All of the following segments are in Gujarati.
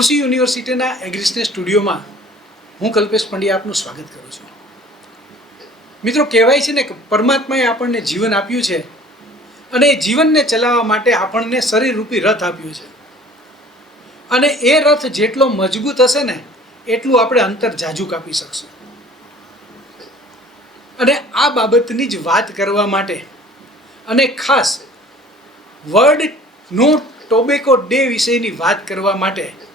કૃષિ યુનિવર્સિટીના એગ્રીસને સ્ટુડિયોમાં હું કલ્પેશ પંડ્યા આપનું સ્વાગત કરું છું. મિત્રો, કહેવાય છે ને કે પરમાત્માએ આપણને જીવન આપ્યું છે અને એ જીવનને ચલાવવા માટે આપણને શરીરરૂપી રથ આપ્યું છે. અને એ રથ જેટલો મજબૂત હશે ને, એટલું આપણે અંતર જાજુ કાપી શકશું. અને આ બાબતની જ વાત કરવા માટે અને ખાસ વર્લ્ડ નો ટોબેકો ડે વિશેની વાત કરવા માટે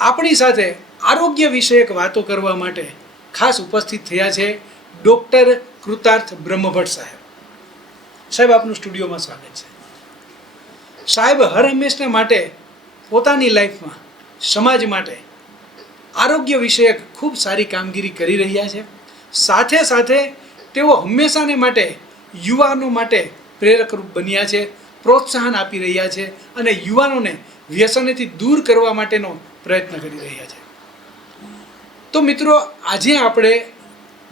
આપણી સાથે આરોગ્ય વિષયક વાતો કરવા માટે ખાસ ઉપસ્થિત થયા છે ડૉક્ટર કૃતાર્થ બ્રહ્મભટ્ટ સાહેબ. સાહેબ, આપનું સ્ટુડિયોમાં સ્વાગત છે. સાહેબ, હર હંમેશને માટે પોતાની લાઈફમાં, સમાજ માટે આરોગ્ય વિષયક ખૂબ સારી કામગીરી કરી રહ્યા છે. સાથે સાથે તેઓ હંમેશાને માટે યુવાનો માટે પ્રેરકરૂપ બન્યા છે, પ્રોત્સાહન આપી રહ્યા છે અને યુવાનોને વ્યસનેથી દૂર કરવા માટેનો પ્રયત્ન કરી રહ્યા છે. તો મિત્રો, આજે આપણે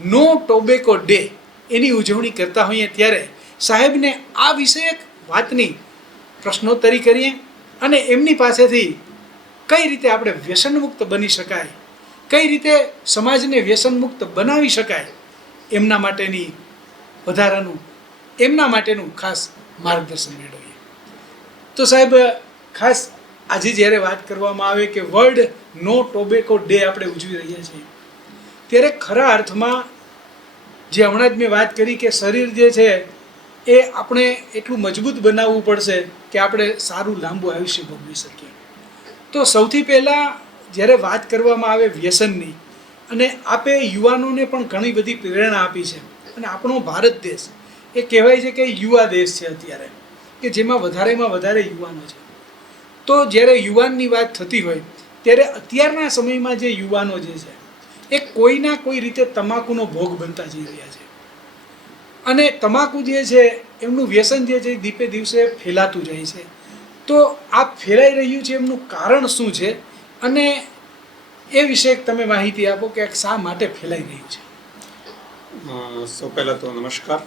નો ટોબેકો ડે એની ઉજવણી કરતા હોઈએ ત્યારે સાહેબને આ વિષયક વાતની પ્રશ્નોત્તરી કરીએ અને એમની પાસેથી કઈ રીતે આપણે વ્યસનમુક્ત બની શકાય, કઈ રીતે સમાજને વ્યસનમુક્ત બનાવી શકાય એમના માટેની વધારાનું, એમના માટેનું ખાસ માર્ગદર્શન મેળવીએ. તો સાહેબ, ખાસ આજે જ્યારે વાત કરવામાં આવે કે વર્લ્ડ નો ટોબેકો ડે આપણે ઉજવી રહ્યા છીએ, ત્યારે ખરા અર્થમાં જે હમણાં જ મેં વાત કરી કે શરીર જે છે એ આપણે એટલું મજબૂત બનાવવું પડશે કે આપણે સારું લાંબુ આયુષ્ય ભોગવી શકીએ. તો સૌથી પહેલાં જ્યારે વાત કરવામાં આવે વ્યસનની, અને આપે યુવાનોને પણ ઘણી બધી પ્રેરણા આપી છે, અને આપણો ભારત દેશ, એ કહેવાય છે કે યુવા દેશ છે અત્યારે, કે જેમાં વધારેમાં વધારે યુવાનો છે. તો જ્યારે યુવાનની વાત થતી હોય, ત્યારે અત્યારના સમયમાં જે યુવાનો જે છે, એ કોઈના કોઈ રીતે તમાકુનો ભોગ બનતા જઈ રહ્યા છે. અને તમાકુ જે છે, એમનું વ્યસન જે છે દીપે દિવસે ફેલાતું જાય છે. તો આ ફેલાઈ રહ્યું છે, એમનું કારણ શું છે? અને એ વિશે તમે માહિતી આપો કે શા માટે ફેલાઈ રહ્યું છે? સૌ પહેલાં તો નમસ્કાર.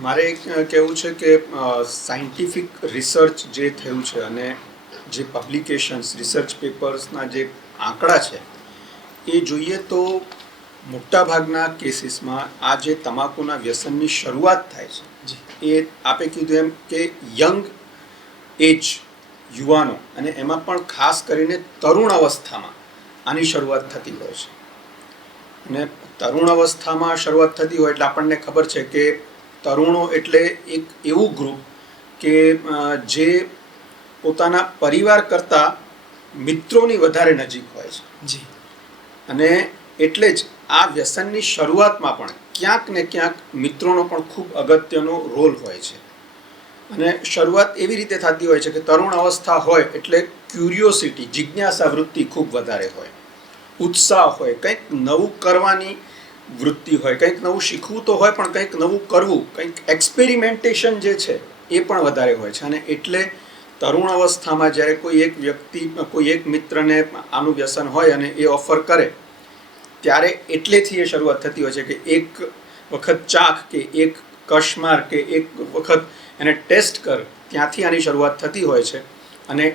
મારે એક કહેવું છે કે સાયન્ટિફિક રિસર્ચ જે થયું છે અને જે પબ્લિકેશન્સ રિસર્ચ પેપર્સના જે આંકડા છે એ જોઈએ તો મોટાભાગના કેસીસમાં આ જે તમાકુના વ્યસનની શરૂઆત થાય છે એ આપે કીધું એમ કે યંગ એજ યુવાનો અને એમાં પણ ખાસ કરીને તરુણ અવસ્થામાં આની શરૂઆત થતી હોય છે. અને તરુણ અવસ્થામાં શરૂઆત થતી હોય એટલે આપણને ખબર છે કે તરુણો એટલે એક એવું ગ્રુપ કે જે પોતાના પરિવાર કરતાં મિત્રોની વધારે નજીક હોય છે. જી. અને એટલે જ આ વ્યસનની શરૂઆતમાં પણ ક્યાંક ને ક્યાંક મિત્રોનો પણ ખૂબ અગત્યનો રોલ હોય છે. અને શરૂઆત એવી રીતે થતી હોય છે કે તરુણ અવસ્થા હોય એટલે ક્યુરિયોસિટી જિજ્ઞાસા વૃત્તિ ખૂબ વધારે હોય. ઉત્સાહ હોય કંઈક નવું કરવાની વૃત્તિ હોય, કંઈક નવું શીખવું તો હોય, પણ કંઈક નવું કરવું, કંઈક એક્સપેરિમેન્ટેશન જે છે, એ પણ વધારે હોય છે. અને એટલે તરુણ અવસ્થામાં જ્યારે કોઈ એક વ્યક્તિ, કોઈ એક મિત્રને આનું વ્યસન હોય અને એ ઓફર કરે, ત્યારે એટલેથી એ શરૂઆત થતી હોય છે કે એક વખત ચાખ કે એક કશમાર કે એક વખત એને ટેસ્ટ કર, ત્યાંથી આની શરૂઆત થતી હોય છે. અને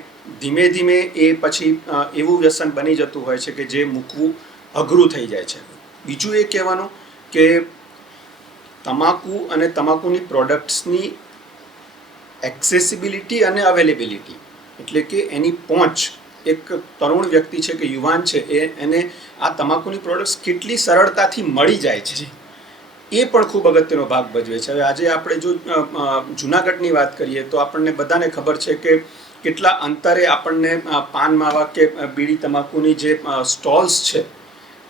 ધીમે ધીમે એ પછી એવું વ્યસન બની જતું હોય છે કે જે મૂકવું અઘરું થઈ જાય છે. બીજું એ કહેવાનું કે તમાકુ અને તમાકુની પ્રોડક્ટ્સની એક્સેસિબિલિટી અને અવેલેબિલિટી એટલે કે એની પહોંચ એક તરુણ વ્યક્તિ છે કે યુવાન છે એ એને આ તમાકુની પ્રોડક્ટ્સ કેટલી સરળતાથી મળી જાય છે. એ પણ ખૂબ અગત્યનો ભાગ ભજવે છે. હવે આજે આપણે જો અ, વાત કરીએ તો આપણને બધાને ખબર છે કે કેટલા અંતરે આપણને પાન માવા કે બીડી તમાકુની જે સ્ટોલ્સ છે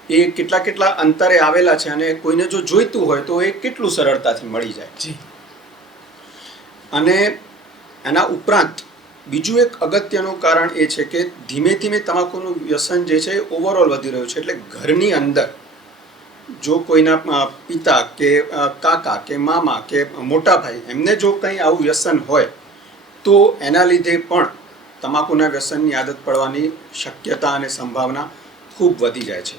એ કેટલા કેટલા અંતરે આવેલા છે અને કોઈને જો જોઈતું હોય તો એ કેટલું સરળતાથી મળી જાય. અને એના ઉપરાંત બીજું એક અગત્યનું કારણ એ છે કે ધીમે ધીમે તમાકુનું વ્યસન જે છે ઓવરઓલ વધી રહ્યું છે. એટલે ઘરની અંદર જો કોઈના પિતા કે કાકા કે મામા કે મોટા ભાઈ એમને જો કંઈ આવું વ્યસન હોય તો એના લીધે પણ તમાકુના વ્યસનની આદત પડવાની શક્યતા અને સંભાવના ખૂબ વધી જાય છે.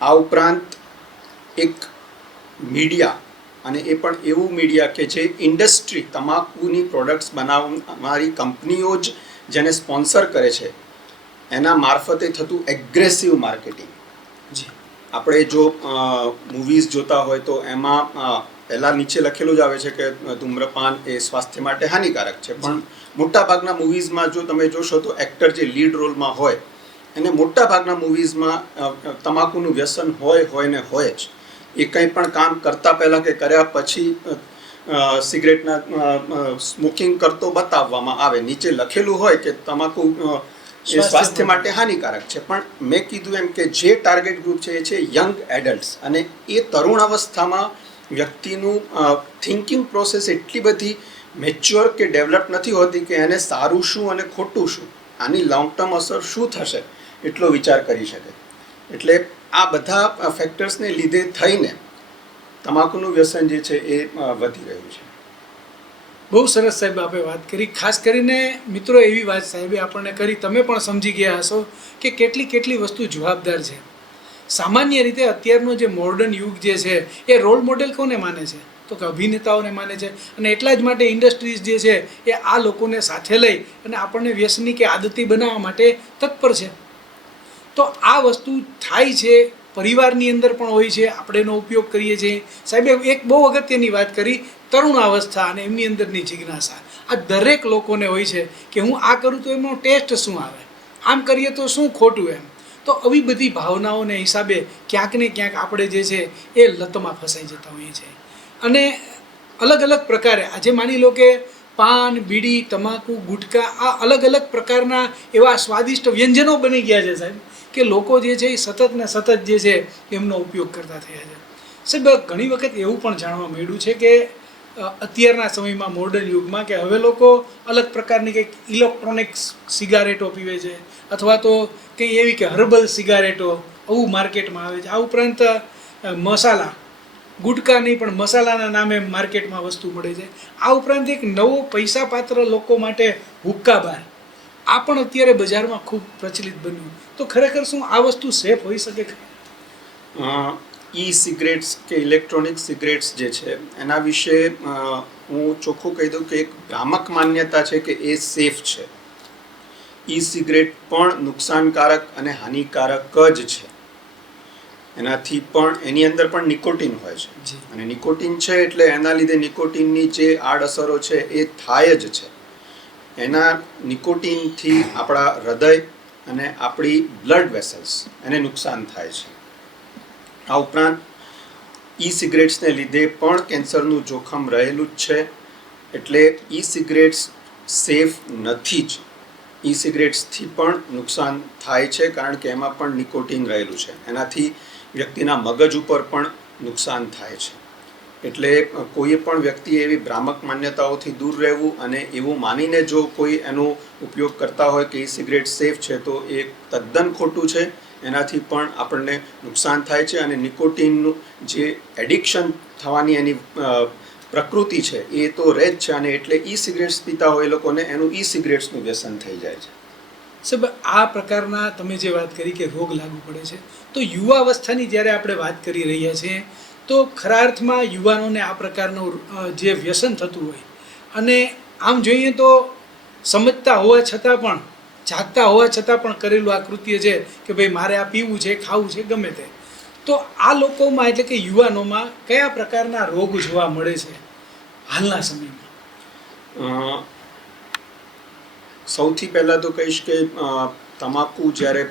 આ ઉપરાંત એક મીડિયા અને એ પણ એવું મીડિયા કે જે ઇન્ડસ્ટ્રી તમાકુની પ્રોડક્ટ્સ બનાવનારી કંપનીઓ જ જેને સ્પોન્સર કરે છે એના મારફતે થતું એગ્રેસિવ માર્કેટિંગ જી. આપણે જો મૂવીઝ જોતા હોય તો એમાં પહેલાં નીચે લખેલું જ આવે છે કે ધૂમ્રપાન એ સ્વાસ્થ્ય માટે હાનિકારક છે. પણ મોટાભાગના મૂવીઝમાં જો તમે જોશો તો એક્ટર જે લીડ રોલમાં હોય એને મોટાભાગના મૂવીઝમાં તમાકુનું વ્યસન હોય હોય ને હોય જ. એ કંઈ પણ કામ કરતા પહેલાં કે કર્યા પછી સિગરેટના સ્મોકિંગ કરતો બતાવવામાં આવે. નીચે લખેલું હોય કે તમાકુ એ સ્વાસ્થ્ય સ્વાસ્થ્ય માટે. હાનિકારક છે. પણ મેં કીધું એમ કે જે ટાર્ગેટ ગ્રુપ છે એ છે યંગ એડલ્ટ્સ અને એ તરુણ અવસ્થામાં વ્યક્તિનું થિંકિંગ પ્રોસેસ એટલી બધી મેચ્યોર કે ડેવલપ નથી હોતી કે એને સારું શું અને ખોટું શું. આની લોંગ ટર્મ અસર શું થશે? એટલો વિચાર કરી શકે. એટલે આ બધા ફેક્ટર્સને લીધે થઈને તમાકુનું વ્યસન જે છે એ વધી રહ્યું છે. બહુ સરસ સાહેબ આપે વાત કરી. ખાસ કરીને મિત્રો એવી વાત સાહેબે આપણને કરી, તમે પણ સમજી ગયા હશો કે કેટલી કેટલી વસ્તુ જવાબદાર છે. સામાન્ય રીતે અત્યારનો જે મોડર્ન યુગ જે છે એ રોલ મોડેલ કોને માને છે? તો કે અભિનેતાઓને માને છે. અને એટલા જ માટે ઇન્ડસ્ટ્રીઝ જે છે એ આ લોકોને સાથે લઈ અને આપણને વ્યસની કે આદતી બનાવવા માટે તત્પર છે. તો આ વસ્તુ થાય છે, પરિવારની અંદર પણ હોય છે, આપણે એનો ઉપયોગ કરીએ છીએ. સાહેબે, એક બહુ અગત્યની વાત કરી, તરુણાવસ્થા અને એમની અંદરની જિજ્ઞાસા. આ દરેક લોકોને હોય છે કે હું આ કરું તો એમનો ટેસ્ટ શું આવે? આમ કરીએ તો શું ખોટું એમ? તો આવી બધી ભાવનાઓને હિસાબે ક્યાંક ને ક્યાંક આપણે જે છે એ લતમાં ફસાઈ જતા હોઈએ છીએ. અને અલગ અલગ પ્રકારે, આજે માની લો કે પાન, બીડી, તમાકુ, ગુટકા, આ અલગ અલગ પ્રકારના એવા સ્વાદિષ્ટ વ્યંજનો બની ગયા છે સાહેબ. કે લોકો જે છે એ સતત ને સતત જે છે એમનો ઉપયોગ કરતા થયા છે. સાહેબ, ઘણી વખત એવું પણ જાણવા મળ્યું છે કે અત્યારના સમયમાં મોડર્ન યુગમાં કે હવે લોકો અલગ પ્રકારની કંઈક ઇલેક્ટ્રોનિક સિગારેટો પીવે છે અથવા તો કંઈ એવી કે હર્બલ સિગારેટો આવું માર્કેટમાં આવે છે. આ ઉપરાંત મસાલા ગુટકા નહીં પણ મસાલાના નામે માર્કેટમાં વસ્તુ મળે છે. આ ઉપરાંત એક નવો પૈસા પાત્ર લોકો માટે હુક્કા બાર આ પણ અત્યારે બજારમાં ખૂબ પ્રચલિત બન્યું. તો ખરેખર શું આ વસ્તુ સેફ હોઈ શકે ઈ સિગરેટ્સ કે ઇલેક્ટ્રોનિક સિગરેટ્સ જે છે એના વિશે હું ચોખ્ખું કહી દઉં કે એક ભ્રામક માન્યતા છે કે એ સેફ છે. ઈ સિગરેટ પણ નુકસાનકારક અને હાનિકારક જ છે. એનાથી પણ એની અંદર પણ નિકોટિન હોય છે. અને નિકોટિન છે એટલે એના લીધે નિકોટિનની જે આડઅસરો છે એ થાય જ છે. એના નિકોટિનથી આપણા હૃદય અને આપણી બ્લડ વેસલ્સ એને નુકસાન થાય છે. આ ઉપરાંત ઈ સિગરેટ્સને લીધે પણ કેન્સરનું જોખમ રહેલું જ છે. એટલે ઈ સિગરેટ્સ સેફ નથી જ. ઈ સિગરેટ્સથી પણ નુકસાન થાય છે કારણ કે એમાં પણ નિકોટિન રહેલું છે. એનાથી વ્યક્તિના મગજ ઉપર પણ નુકસાન થાય છે. એટલે કોઈ પણ વ્યક્તિએ એવી ભ્રામક માન્યતાઓથી દૂર રહેવું અને એવું માનીને જો કોઈ એનો ઉપયોગ કરતા હોય કે ઈ સિગરેટ સેફ છે, તો એ તદ્દન ખોટું છે. એનાથી પણ આપણને નુકસાન થાય છે અને નિકોટિનનું જે એડિક્શન થવાની એની પ્રકૃતિ છે, એ તો રહે જ છે અને એટલે ઈ સિગરેટ્સ પીતા હોય એ લોકોને એનું ઈ સિગરેટ્સનું વ્યસન થઈ જાય છે. સાહેબ, આ પ્રકારના તમે જે વાત કરી કે રોગ લાગુ પડે છે, તો યુવા અવસ્થાની જ્યારે આપણે વાત કરી રહ્યા છીએ તો ખરા અર્થમાં યુવાનોને આ પ્રકારનું જે વ્યસન થતું હોય. અને આમ જોઈએ તો સમજતા હોવા છતાં પણ, જાગતા હોવા છતાં પણ કરેલું આ કૃત્ય છે કે ભાઈ મારે આ પીવું છે, ખાવું છે, ગમે તે. તો આ લોકોમાં એટલે કે યુવાનોમાં કયા પ્રકારના રોગ જોવા મળે છે હાલના સમયમાં? સૌથી પહેલાં તો કહીશ કે તમાકુ જ્યારે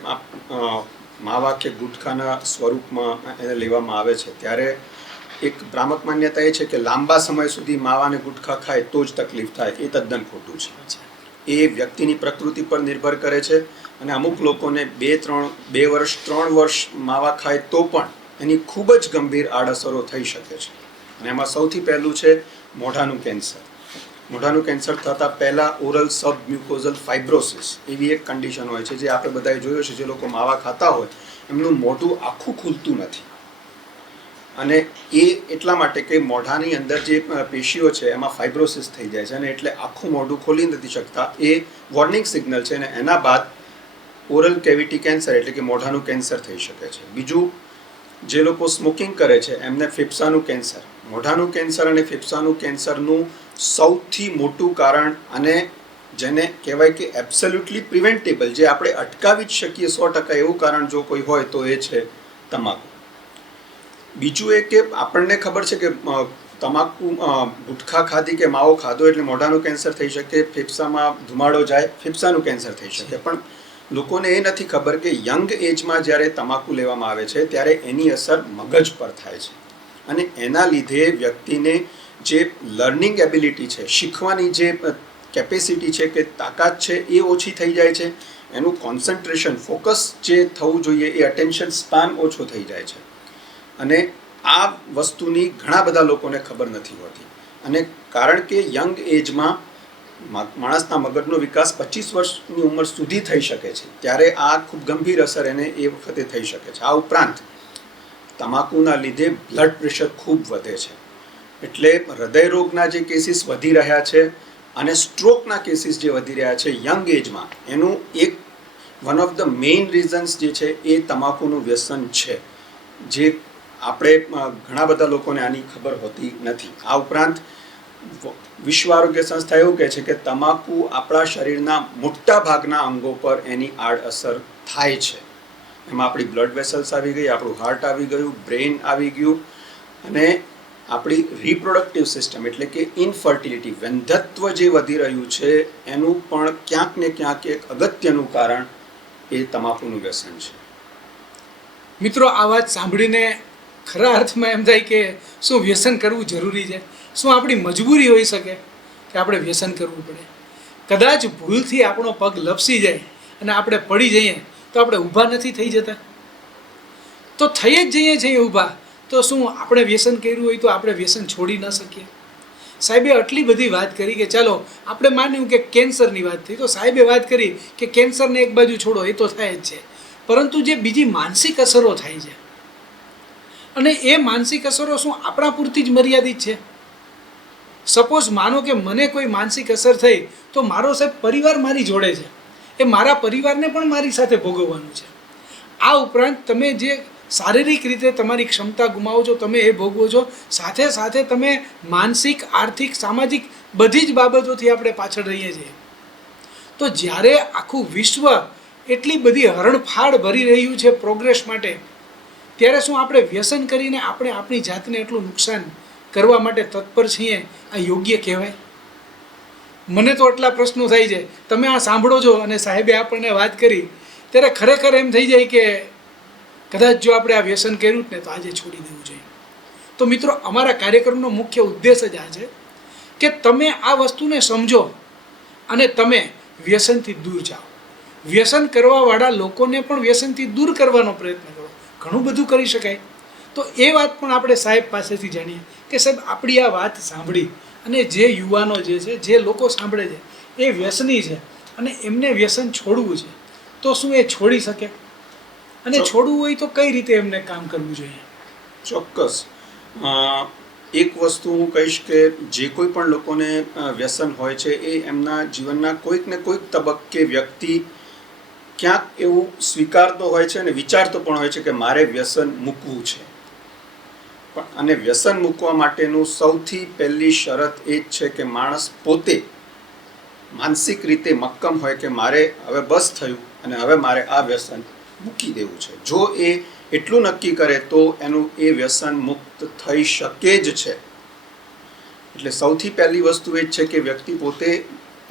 માવા કે ગુટખાના સ્વરૂપમાં એને લેવામાં આવે છે. ત્યારે એક ભ્રામક માન્યતા એ છે કે લાંબા સમય સુધી માવા અને ગુટખા ખાય તો જ તકલીફ થાય. એ તદ્દન ખોટું છે. એ વ્યક્તિની પ્રકૃતિ પર નિર્ભર કરે છે અને અમુક લોકોને બે, ત્રણ, બે વર્ષ, ત્રણ વર્ષ માવા ખાય તો પણ એની ખૂબ જ ગંભીર આડઅસરો થઈ શકે છે. અને એમાં સૌથી પહેલું છે મોઢાનું કેન્સર. મોઢાનું કેન્સર થતાં પહેલાં ઓરલ સબ મ્યુકોઝલ ફાઇબ્રોસિસ એવી એક કન્ડિશન હોય છે જે આપણે બધાએ જોયું છે જે લોકો માવા ખાતા હોય, એમનું મોઢું આખું ખુલતું નથી. અને એ એટલા માટે કે મોઢાની અંદર જે પેશીઓ છે, એમાં ફાઇબ્રોસિસ થઈ જાય છે અને એટલે આખું મોઢું ખોલી નથી શકતા. એ વોર્નિંગ સિગ્નલ છે અને એના બાદ ઓરલ કેવિટી કેન્સર એટલે કે મોઢાનું કેન્સર થઈ શકે છે. બીજું, જે લોકો સ્મોકિંગ કરે છે, એમને ફેફસાનું કેન્સર. મોઢાનું કેન્સર અને ફેફસાનું કેન્સરનું સૌથી મોટું કારણ અને જેને કહેવાય કે એબ્સોલ્યુટલી પ્રિવેન્ટેબલ જે આપણે અટકાવી જ શકીએ સો ટકા એવું કારણ જો કોઈ હોય તો એ છે તમાકુ. બીજું એ કે આપણને ખબર છે કે તમાકુ ગુટખા ખાધી કે માવો ખાધો એટલે મોઢાનું કેન્સર થઈ શકે, ફેફસામાં ધુમાડો જાય, ફેફસાનું કેન્સર થઈ શકે. પણ લોકોને એ નથી ખબર કે યંગ એજમાં જ્યારે તમાકુ લેવામાં આવે છે, ત્યારે એની અસર મગજ પર થાય છે. અને એના લીધે વ્યક્તિને જે લર્નિંગ એબિલિટી છે, શીખવાની જે કેપેસિટી છે કે તાકાત છે, એ ઓછી થઈ જાય છે. એનું કોન્સન્ટ્રેશન ફોકસ જે થવું જોઈએ એ અટેન્શન સ્પાન ઓછો થઈ જાય છે. અને આ વસ્તુની ઘણા બધા લોકોને ખબર નથી હોતી. અને કારણ કે યંગ એજમાં માણસના મગજનો વિકાસ પચીસ વર્ષની ઉંમર સુધી થઈ શકે છે. ત્યારે આ ખૂબ ગંભીર અસર એને એ વખતે થઈ શકે છે. આ ઉપરાંત તમાકુના લીધે બ્લડ પ્રેશર ખૂબ વધે છે. એટલે હૃદયરોગના જે કેસીસ વધી રહ્યા છે અને સ્ટ્રોકના કેસીસ જે વધી રહ્યા છે યંગ એજમાં એનું એક one of the main reasons જે છે એ તમાકુનું વ્યસન છે. જે આપણે ઘણા બધા લોકોને આની ખબર હોતી નથી. આ ઉપરાંત વિશ્વ આરોગ્ય સંસ્થા એવું કહે છે કે તમાકુ આપણા શરીરના મોટા ભાગના અંગો પર એની આડઅસર થાય છે. એમાં આપણી બ્લડ વેસલ્સ આવી ગઈ, આપણું હાર્ટ આવી ગયું બ્રેઇન આવી ગયું અને આપણી રિપ્રોડક્ટિવ સિસ્ટમ એટલે કે ઇનફર્ટિલિટી વંધત્વ જે વધી રહ્યું છે, એનું પણ ક્યાંક ને ક્યાંક એક અગત્યનું કારણ એ તમાકુનું વ્યસન છે. મિત્રો, આ વાત સાંભળીને ખરા અર્થમાં એમ થાય કે શું વ્યસન કરવું જરૂરી છે? શું આપણી મજબૂરી હોઈ શકે કે આપણે વ્યસન કરવું પડે? કદાચ ભૂલથી આપણો પગ લપસી જાય અને આપણે પડી જઈએ તો આપણે ઊભા નથી થઈ જતા? તો થઈ જ જઈએ છીએ ઊભા. તો શું, આપણે વ્યસન કર્યું હોય તો આપણે વ્યસન છોડી ન શકીએ? સાહેબે આટલી બધી વાત કરી કે ચાલો, આપણે માન્યું કે કેન્સરની વાત થઈ. તો સાહેબે વાત કરી કે કેન્સરને એક બાજુ છોડો, એ તો થાય જ છે. પરંતુ જે બીજી માનસિક અસરો થાય છે. અને એ માનસિક અસરો શું, આપણા પૂરતી જ મર્યાદિત છે. સપોઝ માનો કે મને કોઈ માનસિક અસર થઈ, તો મારો સાહેબ પરિવાર મારી જોડે છે. એ મારા પરિવારને પણ મારી સાથે ભોગવવાનું છે. આ ઉપરાંત તમે જે શારીરિક રીતે તમારી ક્ષમતા ગુમાવો છો તમે એ ભોગવો છો. સાથે સાથે તમે માનસિક, આર્થિક, સામાજિક બધી જ બાબતોથી આપણે પાછળ રહીએ છીએ. તો જ્યારે આખું વિશ્વ એટલી બધી હરણફાળ ભરી રહ્યું છે પ્રોગ્રેસ માટે, ત્યારે શું આપણે વ્યસન કરીને આપણે આપણી જાતને એટલું નુકસાન કરવા માટે તત્પર છીએ? આ યોગ્ય કહેવાય. મને તો આટલા પ્રશ્નો થાય છે. તમે આ સાંભળો છો અને સાહેબે આપણને વાત કરી. ત્યારે ખરેખર એમ થઈ જાય કે કદાચ જો આપણે આ વ્યસન કર્યું જ ને તો આજે છોડી દેવું જોઈએ. તો મિત્રો, અમારા કાર્યક્રમનો મુખ્ય ઉદ્દેશ જ આ છે કે તમે આ વસ્તુને સમજો અને તમે વ્યસનથી દૂર જાઓ. વ્યસન કરવાવાળા લોકોને પણ વ્યસનથી દૂર કરવાનો પ્રયત્ન કરો. ઘણું બધું કરી શકાય. તો એ વાત પણ આપણે સાહેબ પાસેથી જાણીએ કે સાહેબ, આપણી આ વાત સાંભળી અને જે યુવાનો જે છે, જે લોકો સાંભળે છે, એ વ્યસની છે અને એમને વ્યસન છોડવું છે. તો શું એ છોડી શકે? અને છોડવું હોય તો કઈ રીતે એમને કામ કરવું જોઈએ? ચોક્કસ. એક વસ્તુ હું કહીશ કે જે કોઈ પણ લોકોને વ્યસન હોય છે એ એમના જીવનના કોઈક ને કોઈક તબક્કે વ્યક્તિ ક્યાંક એવું સ્વીકારતો હોય છે અને વિચારતો પણ હોય છે કે મારે વ્યસન મૂકવું છે. પણ અને વ્યસન મૂકવા માટેનું સૌથી પહેલી શરત એ જ છે કે માણસ પોતે માનસિક રીતે મક્કમ હોય કે મારે હવે બસ થયું અને હવે મારે આ વ્યસન મૂકી દેવું છે. જો એ એટલું નક્કી કરે તો એનું એ વ્યસન મુક્ત થઈ શકે જ છે. એટલે સૌથી પહેલી વસ્તુ એ જ છે કે વ્યક્તિ પોતે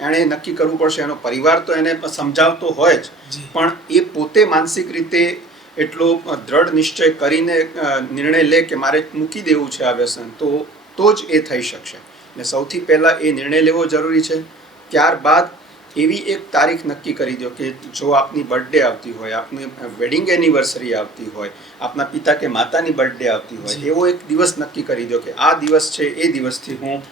એણે નક્કી કરવું પડશે. એનો પરિવાર તો એને સમજાવતો હોય જ. પણ એ પોતે માનસિક રીતે એટલો દ્રઢ નિશ્ચય કરીને નિર્ણય લે કે મારે મૂકી દેવું છે આ વ્યસન તો તો જ એ થઈ શકશે. ને સૌથી પહેલાં એ નિર્ણય લેવો જરૂરી છે. ત્યારબાદ એવી એક તારીખ નક્કી કરી દો કે જો આપની બર્થડે આવતી હોય આપની વેડિંગ એનિવર્સરી આવતી હોય આપના પિતા કે માતાની બર્થડે આવતી હોય એવો એક દિવસ નક્કી કરી દો કે આ દિવસ છે એ દિવસથી હું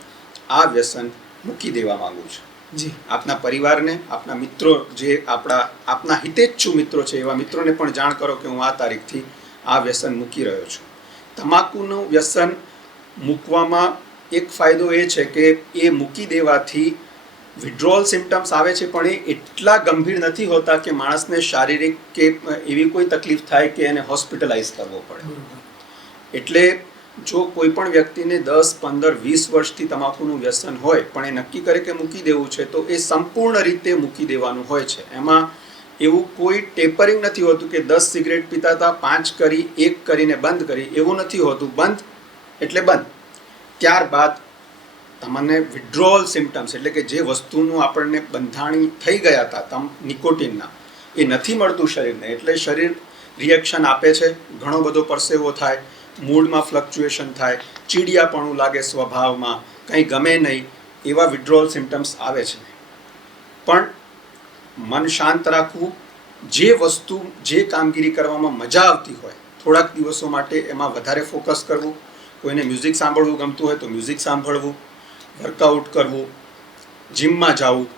આ વ્યસન મૂકી દેવા માંગુ છું. જી. આપના પરિવારને આપના મિત્રો જે આપણા આપના હિતેચ્છુ મિત્રો છે એવા મિત્રોને પણ જાણ કરો કે હું આ તારીખથી આ વ્યસન મૂકી રહ્યો છું. તમાકુનું વ્યસન મૂકવામાં એક ફાયદો એ છે કે એ મૂકી દેવાથી વિડ્રોલ સિમ્ટમ્સ આવે છે પણ એ એટલા ગંભીર નથી હોતા કે માણસને શારીરિક કે એવી કોઈ તકલીફ થાય કે એને હોસ્પિટલાઇઝ કરવો પડે. એટલે જો કોઈ પણ વ્યક્તિને દસ પંદર વીસ વર્ષથી તમાકુનું વ્યસન હોય પણ એ નક્કી કરે કે મૂકી દેવું છે તો એ સંપૂર્ણ રીતે મૂકી દેવાનું હોય છે. એમાં એવું કોઈ ટેપરિંગ નથી હોતું કે દસ સિગરેટ પીતા હતા પાંચ કરી એક કરીને બંધ કરી. એવું નથી હોતું. બંધ એટલે બંધ. ત્યારબાદ તમને વિડ્રોઅલ સિમ્ટમ્સ એટલે કે જે વસ્તુનું આપણને બંધાણી થઈ ગયા હતા તમ, નિકોટિનના, એ નથી મળતું શરીરને. એટલે શરીર રિએક્શન આપે છે, ઘણો બધો પરસેવો થાય મૂડમાં ફ્લક્ચ્યુએશન થાય, ચીડિયાપણું લાગે સ્વભાવમાં, કંઈ ગમે નહીં, એવા વિડ્રોઅલ સિમ્ટમ્સ આવે છે. પણ મન શાંત રાખવું, જે વસ્તુ, જે કામગીરી કરવામાં મજા આવતી હોય, થોડાક દિવસો માટે એમાં વધારે ફોકસ કરવું, કોઈને મ્યુઝિક સાંભળવું ગમતું હોય તો મ્યુઝિક સાંભળવું વર્કઆઉટ કરવું, જિમમાં જવું.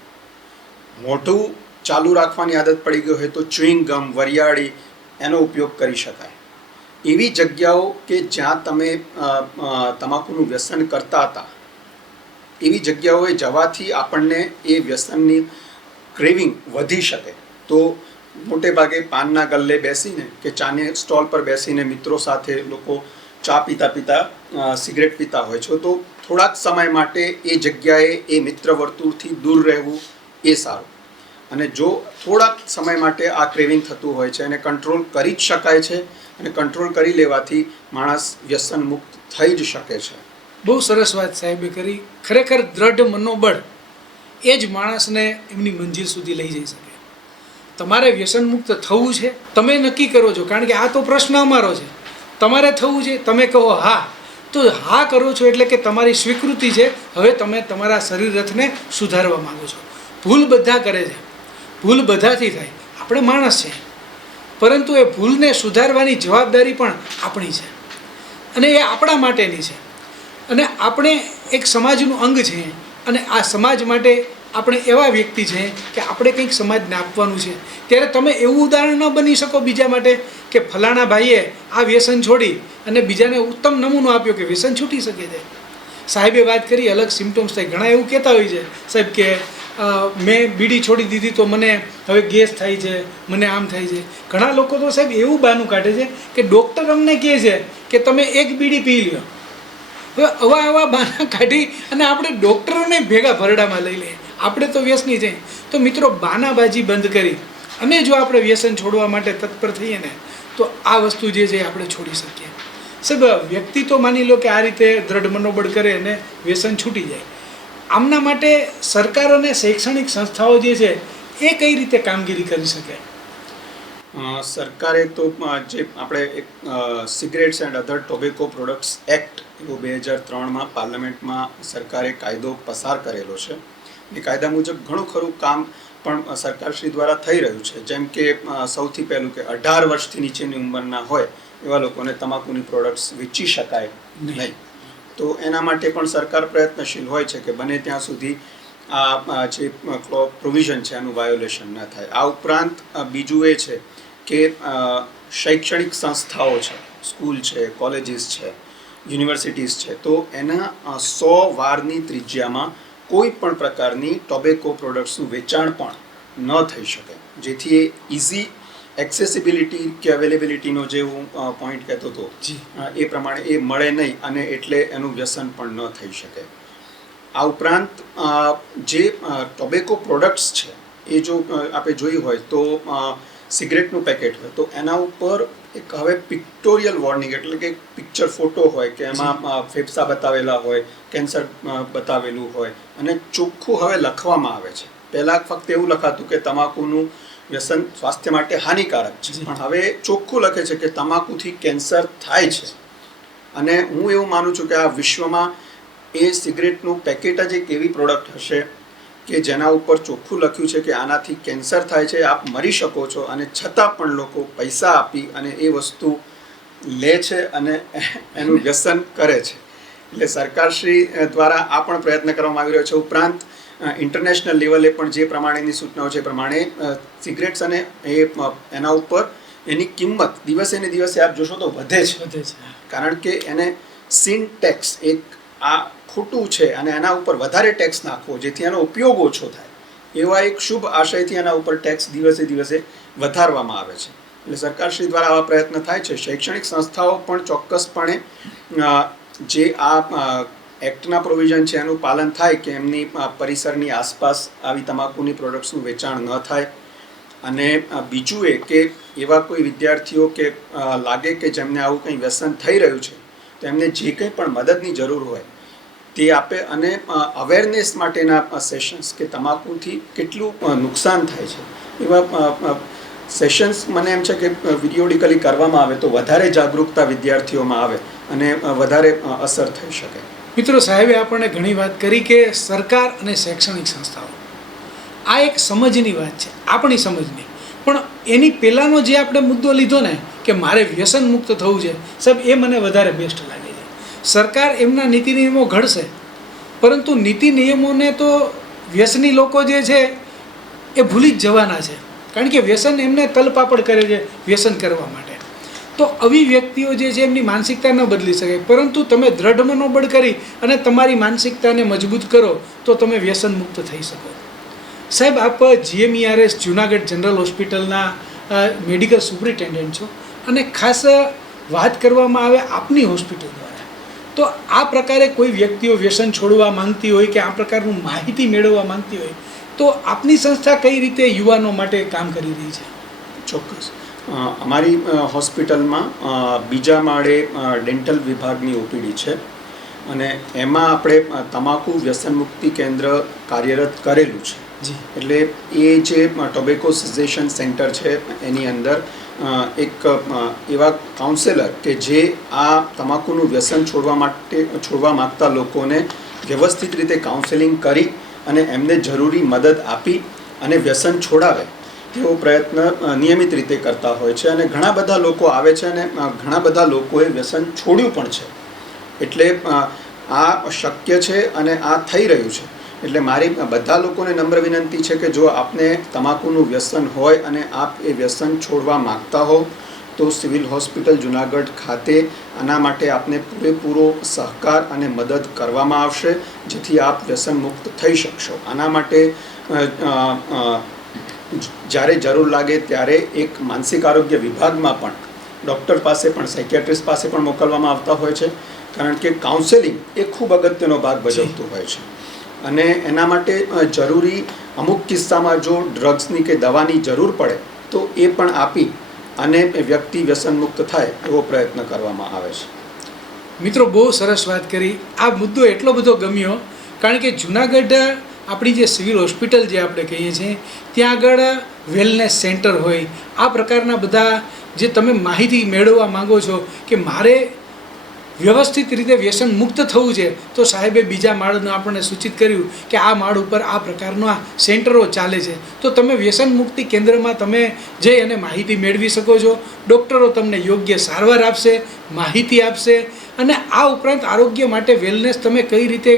મોઢું ચાલુ રાખવાની આદત પડી ગઈ હોય તો ચ્યુઇંગ ગમ, વરિયાળી, એનો ઉપયોગ કરી શકાય. એવી જગ્યાઓ કે જ્યાં તમે તમાકુનું વ્યસન કરતા હતા, એવી જગ્યાઓએ જવાથી આપણને એ વ્યસનની ક્રેવિંગ વધી શકે. તો મોટે ભાગે પાનના ગલ્લે બેસીને કે ચાને સ્ટોલ પર બેસીને મિત્રો સાથે લોકો ચા પીતા પીતા સિગરેટ પીતા હોય છે. તો થોડાક સમય માટે એ જગ્યાએ એ મિત્ર વર્તુળથી દૂર રહેવું એ સારું. અને જો થોડાક સમય માટે આ ક્રેવિંગ થતું હોય છે અને કંટ્રોલ કરી જ શકાય છે અને કંટ્રોલ કરી લેવાથી માણસ વ્યસન મુક્ત થઈ જ શકે છે. બહુ સરસ વાત સાહેબે કરી. ખરેખર દ્રઢ મનોબળ એ જ માણસને એમની મંજિલ સુધી લઈ જઈ શકે. તમારે વ્યસન મુક્ત થવું છે? તમે નક્કી કરો છો. કારણ કે આ તો પ્રશ્ન અમારો છે. તમારે થવું છે? તમે કહો, હા. તો હા કરો છો એટલે કે તમારી સ્વીકૃતિ છે. હવે તમે તમારા શરીર રથને સુધારવા માંગો છો. ભૂલ બધા કરે છે. ભૂલ બધાથી થાય. આપણે માણસ છે. પરંતુ એ ભૂલને સુધારવાની જવાબદારી પણ આપણી છે. અને એ આપણા માટેની છે. અને આપણે એક સમાજનું અંગ છીએ અને આ સમાજ માટે આપણે એવા વ્યક્તિ છે કે આપણે કંઈક સમાજને આપવાનું છે. ત્યારે તમે એવું ઉદાહરણ ન બની શકો બીજા માટે કે ફલાણા ભાઈએ આ વ્યસન છોડી અને બીજાને ઉત્તમ નમૂનો આપ્યો કે વ્યસન છૂટી શકે છે. સાહેબે વાત કરી, અલગ સિમ્ટમ્સ થાય. ઘણા એવું કહેતા હોય છે, સાહેબ કે મેં બીડી છોડી દીધી તો મને હવે ગેસ થાય છે, મને આમ થાય છે. ઘણા લોકો તો સાહેબ એવું બાનું કાઢે છે કે ડૉક્ટર અમને કહે છે કે તમે એક બીડી પી લ્યો. હવે આવા આવા બાના કાઢી અને આપણે ડૉક્ટરોને ભેગા ભરડામાં લઈ લઈએ. આપણે તો વ્યસની છે તો મિત્રો, બાનાબાજી બંધ કરી. અને જો આપણે વ્યસન છોડવા માટે તત્પર થઈએ ને, તો આ વસ્તુ જે છે આપણે છોડી શકીએ. સાહેબ, વ્યક્તિ તો માની લો કે આ રીતે દ્રઢ મનોબળ કરે અને વ્યસન છૂટી જાય. આમના માટે સરકાર અને શૈક્ષણિક સંસ્થાઓ જે છે, એ કઈ રીતે કામગીરી કરી શકે? સરકારે તો જે આપણે એક cigarettes and other tobacco products act, એવો બે હજાર ત્રણમાં પાર્લામેન્ટમાં સરકારે કાયદો પસાર કરેલો છે. એ કાયદા મુજબ ઘણું ખરું કામ પણ સરકારશ્રી દ્વારા થઈ રહ્યું છે. જેમ કે સૌથી પહેલું કે અઢાર વર્ષથી નીચેની ઉંમરના હોય એવા લોકોને તમાકુની પ્રોડક્ટ્સ વેચી શકાય નહીં. તો એના માટે પણ સરકાર પ્રયત્નશીલ હોય છે કે બને ત્યાં સુધી આ આ જે પ્રોવિઝન છે એનું વાયોલેશન ન થાય. આ ઉપરાંત બીજું એ છે કે શૈક્ષણિક સંસ્થાઓ છે સ્કૂલ છે કોલેજીસ છે યુનિવર્સિટીઝ છે તો એના સો વારની ત્રિજ્યામાં કોઈ પણ પ્રકારની ટોબેકો પ્રોડક્ટ્સનું વેચાણ પણ ન થઈ શકે. જેથી એ ઇઝી એક્સેસિબિલિટી કે અવેલેબિલિટીનો જે હું પોઈન્ટ કહેતો હતો એ પ્રમાણે એ મળે નહીં અને એટલે એનું વ્યસન પણ ન થઈ શકે. આ ઉપરાંત જે ટોબેકો પ્રોડક્ટ્સ છે એ જો આપણે જોઈ હોય તો સિગરેટનું પેકેટ હોય તો એના ઉપર એક હવે પિક્ટોરિયલ વોર્નિંગ એટલે કે પિક્ચર ફોટો હોય કે એમાં ફેફસા બતાવેલા હોય કેન્સર બતાવેલું હોય અને ચોખ્ખું હવે લખવામાં આવે છે. પહેલાં ફક્ત એવું લખાતું કે તમાકુનું વ્યસન સ્વાસ્થ્ય માટે હાનિકારક છે. પણ હવે ચોખ્ખું લખે છે કે તમાકુથી કેન્સર થાય છે. અને હું એવું માનું છું કે આ વિશ્વમાં એ સિગરેટનું પેકેટ જ એક એવી પ્રોડક્ટ હશે કે જેના ઉપર ચોખ્ખું લખ્યું છે કે આનાથી કેન્સર થાય છે આપ મરી શકો છો અને છતાં પણ લોકો પૈસા આપી અને એ વસ્તુ લે છે અને એનું વ્યસન કરે છે. એટલે સરકારશ્રી દ્વારા આ પણ પ્રયત્ન કરવામાં આવી રહ્યો છે. ઉપરાંત ઇન્ટરનેશનલ લેવલે પણ જે પ્રમાણેની સૂચનાઓ છે એ પ્રમાણે સિગરેટ્સ અને એ એના ઉપર એની કિંમત દિવસે ને દિવસે આપ જોશો તો વધે છે. વધે છે. કારણ કે એને સિન ટેક્સ એક આ ખોટું છે અને એના ઉપર વધારે ટેક્સ નાખવો, જેથી એનો ઉપયોગ ઓછો થાય. એવા એક શુભ આશયથી એના ઉપર ટેક્સ દિવસે દિવસે વધારવામાં આવે છે. એટલે સરકારશ્રી દ્વારા આવા પ્રયત્ન થાય છે. શૈક્ષણિક સંસ્થાઓ પણ ચોક્કસપણે જે આ એક્ટના પ્રોવિઝન છે, એનું પાલન થાય કે એમની પરિસરની આસપાસ આવી તમાકુની પ્રોડક્ટ્સનું વેચાણ ન થાય. અને બીજું એ કે એવા કોઈ વિદ્યાર્થીઓ કે લાગે કે જેમને આવું કંઈ વ્યસન થઈ રહ્યું છે તો એમને જે કંઈ પણ મદદની જરૂર હોય, તે આપે અને અવેરનેસ માટેના સેશન્સ કે તમાકુથી કેટલું નુકસાન થાય છે. એવા સેશન્સ મને એમ છે કે વિડીયોડિકલી કરવામાં આવે તો વધારે જાગૃતતા વિદ્યાર્થીઓમાં આવે અને વધારે અસર થઈ શકે. મિત્રો સાહેબે આપણને ઘણી વાત કરી કે સરકાર અને શૈક્ષણિક સંસ્થાઓ. આ એક સમજની વાત છે, આપણી સમજની. પણ એની પહેલાંનો જે આપણે મુદ્દો લીધો ને કે મારે વ્યસન મુક્ત થવું છે, સાહેબ, એ મને વધારે બેસ્ટ લાગે છે. સરકાર એમના નીતિ નિયમો ઘડશે, પરંતુ નીતિ નિયમોને તો વ્યસની લોકો જે છે, એ ભૂલી જ જવાના છે. કારણ કે વ્યસન એમને તલપાપડ કરે છે વ્યસન કરવા માટે. તો આવી વ્યક્તિઓ જે છે, એમની માનસિકતા ન બદલી શકે. પરંતુ તમે દ્રઢ મનોબળ કરી અને તમારી માનસિકતાને મજબૂત કરો, તો તમે વ્યસન મુક્ત થઈ શકો. સાહેબ, આપ જીએમઈઆરએસ જુનાગઢ જનરલ હોસ્પિટલના મેડિકલ સુપરિન્ટેન્ડન્ટ છો. અને ખાસ વાત કરવામાં આવે આપની હોસ્પિટલ દ્વારા. તો આ પ્રકારે કોઈ વ્યક્તિઓ વ્યસન છોડવા માંગતી હોય કે આ પ્રકારનું માહિતી મેળવવા માંગતી હોય તો આપની સંસ્થા કઈ રીતે યુવાનો માટે કામ કરી રહી છે? ચોક્કસ. અમારી હોસ્પિટલમાં બીજા માળે ડેન્ટલ વિભાગની ઓપીડી છે. અને એમાં આપણે તમાકુ વ્યસન મુક્તિ કેન્દ્ર કાર્યરત કરેલું છે. એટલે એ જે ટોબેકો સજેશન સેન્ટર છે એની અંદર એક એવા કાઉન્સેલર કે જે આ તમાકુનું વ્યસન છોડવા માટે, છોડવા માગતા લોકોને વ્યવસ્થિત રીતે કાઉન્સેલિંગ કરી અને એમને જરૂરી મદદ આપી અને વ્યસન છોડાવે તેવો પ્રયત્ન નિયમિત રીતે કરતા હોય છે. અને ઘણા બધા લોકો આવે છે અને ઘણા બધા લોકોએ વ્યસન છોડ્યું પણ છે. એટલે આ શક્ય છે અને આ થઈ રહ્યું છે. એટલે મારી બધા લોકોને નમ્ર વિનંતી છે કે જો આપને તમાકુનું વ્યસન હોય અને આપ એ વ્યસન છોડવા માગતા હો તો સિવિલ હોસ્પિટલ જુનાગઢ ખાતે આના માટે આપને પૂરેપૂરો સહકાર અને મદદ કરવામાં આવશે જેથી આપ વ્યસન મુક્ત થઈ શકશો. આના માટે જ્યારે જરૂર લાગે ત્યારે એક માનસિક આરોગ્ય વિભાગમાં પણ ડૉક્ટર પાસે પણ સાયકિયાટ્રિસ્ટ પાસે પણ મોકલવામાં આવતા હોય છે કારણ કે કાઉન્સેલિંગ એ ખૂબ અગત્યનો ભાગ ભજવતું હોય છે. અને એના માટે જરૂરી અમુક કિસ્સામાં જો ડ્રગ્સની કે દવાની જરૂર પડે, તો એ પણ આપી અને વ્યક્તિ વ્યસનમુક્ત થાય એવો પ્રયત્ન કરવામાં આવે છે. મિત્રો, બહુ સરસ વાત કરી. આ મુદ્દો એટલો બધો ગમ્યો, કારણ કે જુનાગઢ, આપણી જે સિવિલ હોસ્પિટલ જે આપણે કહીએ છીએ, ત્યાં આગળ વેલનેસ સેન્ટર હોય. આ પ્રકારના બધા જે તમે માહિતી મેળવવા માંગો છો કે મારે વ્યવસ્થિત રીતે વ્યસન મુક્ત થવું છે, તો સાહેબે બીજા માળનું આપણને સૂચિત કર્યું કે આ માળ ઉપર આ પ્રકારના સેન્ટરો ચાલે છે. તો તમે વ્યસન મુક્તિ કેન્દ્રમાં તમે જઈ અને માહિતી મેળવી શકો છો. ડૉક્ટરો તમને યોગ્ય સારવાર આપશે, માહિતી આપશે અને આ ઉપરાંત આરોગ્ય માટે વેલનેસ તમે કઈ રીતે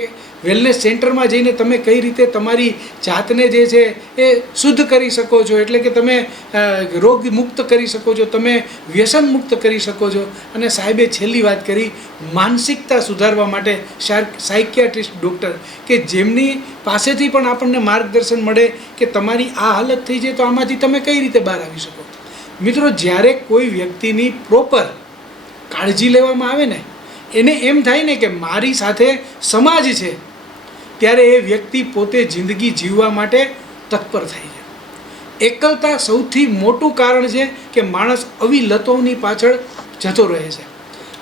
વેલનેસ સેન્ટરમાં જઈને તમે કઈ રીતે તમારી જાતને જે છે એ શુદ્ધ કરી શકો છો? એટલે કે તમે રોગ મુક્ત કરી શકો છો, તમે વ્યસન મુક્ત કરી શકો છો. અને સાહેબે છેલ્લી વાત કરી, માનસિકતા સુધારવા માટે સાયકિયાટ્રિસ્ટ ડૉક્ટર કે જેમની પાસેથી પણ આપણને માર્ગદર્શન મળે કે તમારી આ હાલત થઈ જાય તો આમાંથી તમે કઈ રીતે બહાર આવી શકો? મિત્રો, જ્યારે કોઈ વ્યક્તિની પ્રોપર કાળજી લેવામાં આવે ને, એને એમ થાય ને કે મારી સાથે સમાજ છે ત્યારે એ વ્યક્તિ પોતે જિંદગી જીવવા માટે તત્પર થાય છે. એકલતા સૌથી મોટું કારણ છે કે માણસ આવી લતોની પાછળ જતો રહે છે.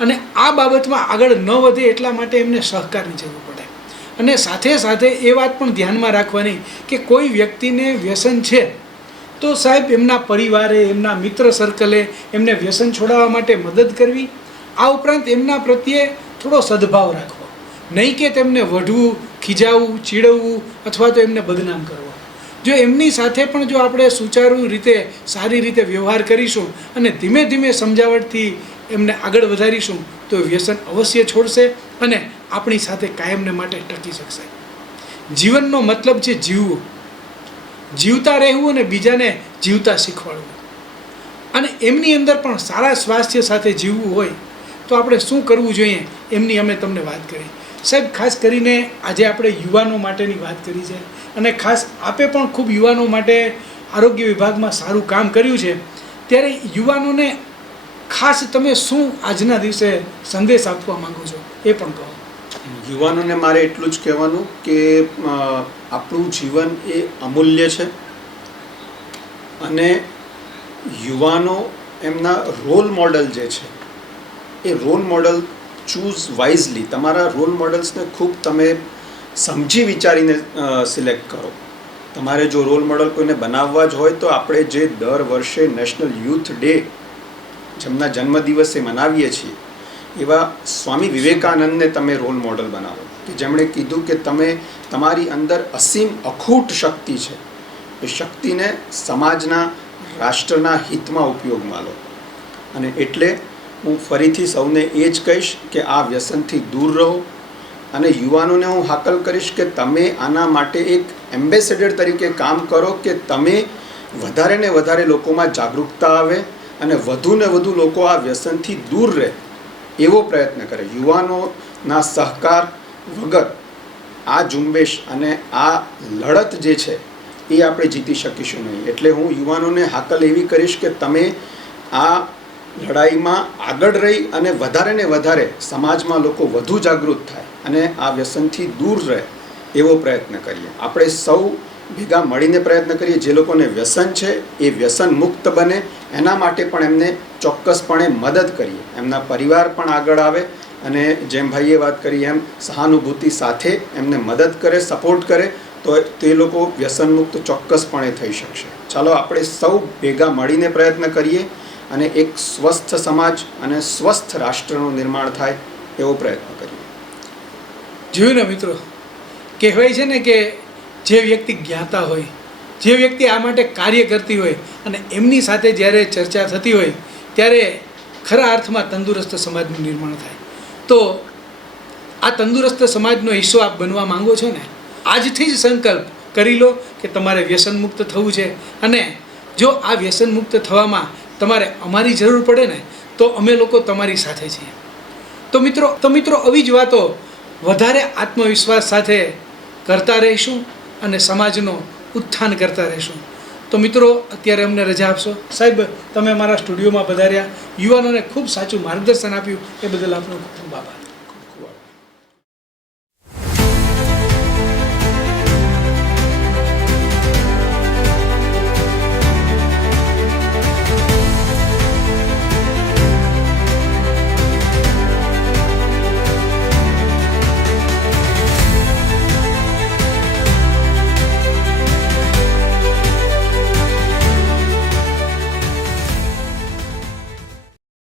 અને આ બાબતમાં આગળ ન વધે એટલા માટે એમને સહકારની જરૂર પડે. અને સાથે સાથે એ વાત પણ ધ્યાનમાં રાખવાની કે કોઈ વ્યક્તિને વ્યસન છે, તો સાહેબ એમના પરિવારે, એમના મિત્ર સર્કલે એમને વ્યસન છોડાવવા માટે મદદ કરવી. આ ઉપરાંત એમના પ્રત્યે થોડો સદભાવ રાખવો. નહીં કે તેમને વઢવું ખીજાવવું ચીડવવું અથવા તો એમને બદનામ કરવો. જો એમની સાથે પણ જો આપણે સુચારુ રીતે, સારી રીતે વ્યવહાર કરીશું અને ધીમે ધીમે સમજાવટથી એમને આગળ વધારીશું, તો વ્યસન અવશ્ય છોડશે અને આપણી સાથે કાયમને માટે ટકી શકશે. જીવનનો મતલબ છે જીવવું. જીવતા રહેવું અને બીજાને જીવતા શીખવાડવું. અને એમની અંદર પણ સારા સ્વાસ્થ્ય સાથે જીવવું હોય, તો આપણે શું કરવું જોઈએ, એમની અમે તમને વાત કરી. સાહેબ, ખાસ કરીને આજે આપણે યુવાનો માટેની વાત કરી છે અને ખાસ આપે પણ ખૂબ યુવાનો માટે આરોગ્ય વિભાગમાં સારું કામ કર્યું છે. ત્યારે યુવાનોને ખાસ તમે શું આજના દિવસે સંદેશ આપવા માંગો છો? એ પણ કહો. યુવાનોને મારે એટલું જ કહેવાનું કે આપણું જીવન એ અમૂલ્ય છે અને યુવાનો એમના રોલ મોડલ જે છે, એ રોલ મોડલ ચૂઝ વાઇઝલી તમારા રોલ મોડલ્સને ખૂબ તમે સમજી વિચારીને સિલેક્ટ કરો. તમારે જો રોલ મોડલ કોઈને બનાવવા જ હોય તો આપણે જે દર વર્ષે નેશનલ યુથ ડે જેમના જન્મદિવસે મનાવીએ છીએ, એવા સ્વામી વિવેકાનંદને તમે રોલ મોડલ બનાવો. કે જેમણે કીધું કે તમે, તમારી અંદર અસીમ અખૂટ શક્તિ છે. એ શક્તિને સમાજના, રાષ્ટ્રના હિતમાં ઉપયોગમાં લો. અને એટલે હું ફરીથી સૌને એ જ કહીશ કે આ વ્યસનથી દૂર રહો અને યુવાનોને હું હાકલ કરીશ કે તમે આના માટે એક એમ્બેસેડર તરીકે કામ કરો કે તમે વધારે ને વધારે લોકોમાં જાગૃતતા આવે અને વધુ ને વધુ લોકો આ વ્યસનથી દૂર રહે એવો પ્રયત્ન કરે. યુવાનોના સહકાર વગર આ ઝુંબેશ અને આ લડત જે છે એ આપણે જીતી શકીશું નહીં. એટલે હું યુવાનોને હાકલ એવી કરીશ કે તમે આ લડાઈમાં આગળ રહી અને વધારે ને વધારે સમાજમાં લોકો વધુ જાગૃત થાય અને આ વ્યસનથી દૂર રહે એવો પ્રયત્ન કરીએ. આપણે સૌ ભેગા મળીને પ્રયત્ન કરીએ. જે લોકોને વ્યસન છે એ વ્યસન મુક્ત બને. એના માટે પણ એમને ચોક્કસપણે મદદ કરીએ. એમના પરિવાર પણ આગળ આવે અને જેમ ભાઈએ વાત કરી એમ સહાનુભૂતિ સાથે એમને મદદ કરે, સપોર્ટ કરે, તો તે લોકો વ્યસન મુક્ત ચોક્કસપણે થઈ શકશે. ચાલો આપણે સૌ ભેગા મળીને પ્રયત્ન કરીએ. અને એક સ્વસ્થ સમાજ અને સ્વસ્થ રાષ્ટ્રનું નિર્માણ થાય એવો પ્રયત્ન કરીએ. જોયું ને મિત્રો, કહેવાય છે ને કે જે વ્યક્તિ જ્ઞાતા હોય, જે વ્યક્તિ આ માટે કાર્ય કરતી હોય અને એમની સાથે જ્યારે ચર્ચા થતી હોય, ત્યારે ખરા અર્થમાં તંદુરસ્ત સમાજનું નિર્માણ થાય. તો આ તંદુરસ્ત સમાજનો હિસ્સો આપ બનવા માંગો છો ને? આજથી જ સંકલ્પ કરી લો કે તમારે વ્યસન મુક્ત થવું છે. અને જો આ વ્યસન મુક્ત થવામાં તમારે અમારી જરૂર પડે ને, તો અમે લોકો તમારી સાથે છીએ. તો મિત્રો તો મિત્રો, આવી જ વાતો વધારે આત્મવિશ્વાસ સાથે કરતા રહીશું અને સમાજનો ઉત્થાન કરતા રહીશું. તો મિત્રો, અત્યારે અમને રજા આપશો. સાહેબ, તમે અમારા સ્ટુડિયોમાં પધાર્યા. યુવાનોને ખૂબ સાચું માર્ગદર્શન આપ્યું. એ બદલ આપનો ખૂબ ખૂબ આભાર.